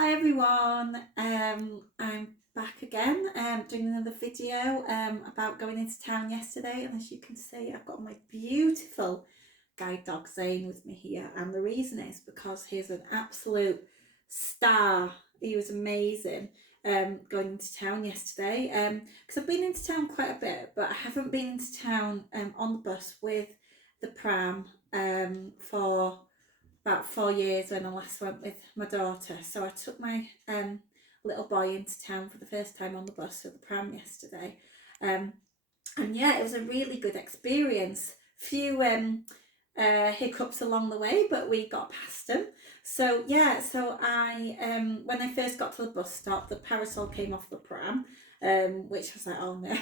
Hi everyone, I'm back again doing another video about going into town yesterday, and as you can see I've got my beautiful guide dog Zane with me here, and the reason is because he's an absolute star. He was amazing going into town yesterday because I've been into town quite a bit, but I haven't been into town on the bus with the pram for about 4 years when I last went with my daughter. So I took my little boy into town for the first time on the bus with the pram yesterday. Um, and yeah, it was a really good experience. Few hiccups along the way, but we got past them. So yeah, so I when I first got to the bus stop, the parasol came off the pram, which I was like, oh no.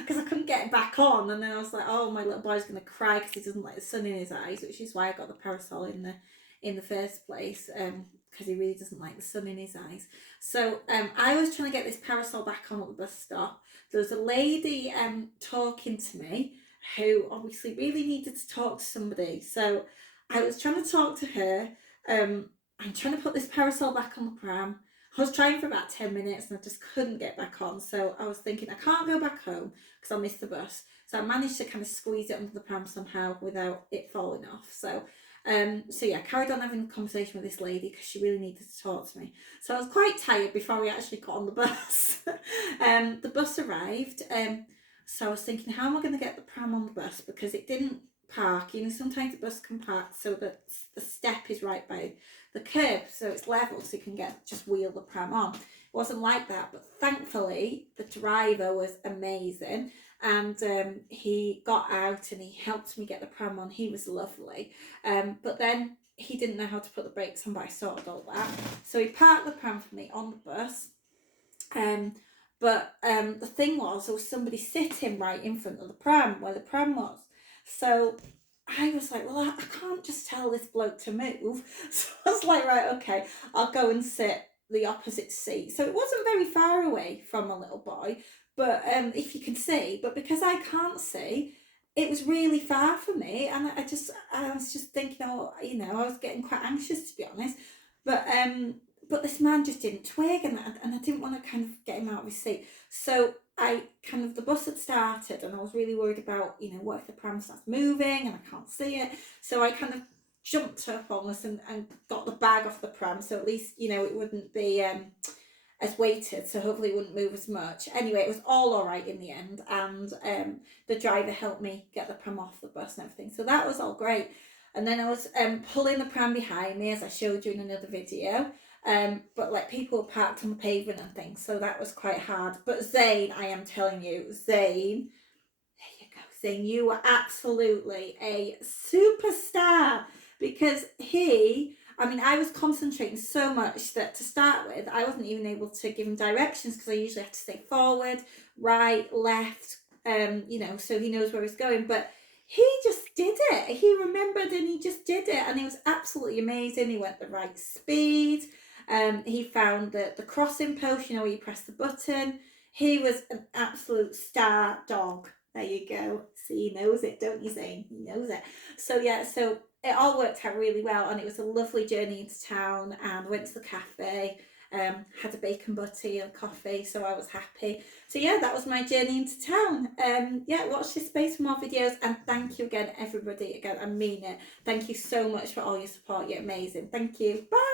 Because I couldn't get it back on, and then I was like, "Oh, my little boy's gonna cry because he doesn't like the sun in his eyes," which is why I got the parasol in the first place, because he really doesn't like the sun in his eyes. So I was trying to get this parasol back on at the bus stop. There was a lady talking to me who obviously really needed to talk to somebody. So I was trying to talk to her. I'm trying to put this parasol back on the pram. I was trying for about 10 minutes and I just couldn't get back on. So I was thinking, I can't go back home because I'll miss the bus. So I managed to kind of squeeze it under the pram somehow without it falling off. So yeah, I carried on having a conversation with this lady because she really needed to talk to me. So I was quite tired before we actually got on the bus. The bus arrived, so I was thinking, how am I going to get the pram on the bus, because it didn't park. You know, sometimes the bus can park so that the step is right by the curb, so it's level, so you can just wheel the pram on. It wasn't like that, but thankfully the driver was amazing, and he got out and he helped me get the pram on. He was lovely, but then he didn't know how to put the brakes on, but I sorted all that. So he parked the pram for me on the bus. But the thing was, there was somebody sitting right in front of the pram where the pram was. So I was like, well, I can't just tell this bloke to move. So I was like, right, okay, I'll go and sit the opposite seat. So it wasn't very far away from my little boy, but if you can see, but because I can't see, it was really far for me, and I was just thinking, oh, I was getting quite anxious, to be honest. But this man just didn't twig, and I didn't want to kind of get him out of his seat. So the bus had started, and I was really worried about, what if the pram starts moving and I can't see it. So I kind of jumped up almost and got the bag off the pram, so at least, it wouldn't be as weighted, so hopefully it wouldn't move as much. Anyway, it was all right in the end, and the driver helped me get the pram off the bus and everything. So that was all great. And then I was pulling the pram behind me, as I showed you in another video. But like, people were parked on the pavement and things, so that was quite hard. But Zane, I am telling you, Zane, there you go, Zane, you were absolutely a superstar, because I was concentrating so much that to start with, I wasn't even able to give him directions, because I usually have to say forward, right, left, so he knows where he's going. But he just did it. He remembered and he just did it, and it was absolutely amazing. He went the right speed. He found the crossing post, where you press the button. He was an absolute star dog. There you go. See, he knows it, don't you, Zane? He knows it. So yeah, so it all worked out really well, and it was a lovely journey into town, and went to the cafe, had a bacon butty and coffee, so I was happy. So yeah, that was my journey into town. Yeah, watch this space for more videos, and thank you again, everybody. Again, I mean it. Thank you so much for all your support. You're amazing. Thank you. Bye.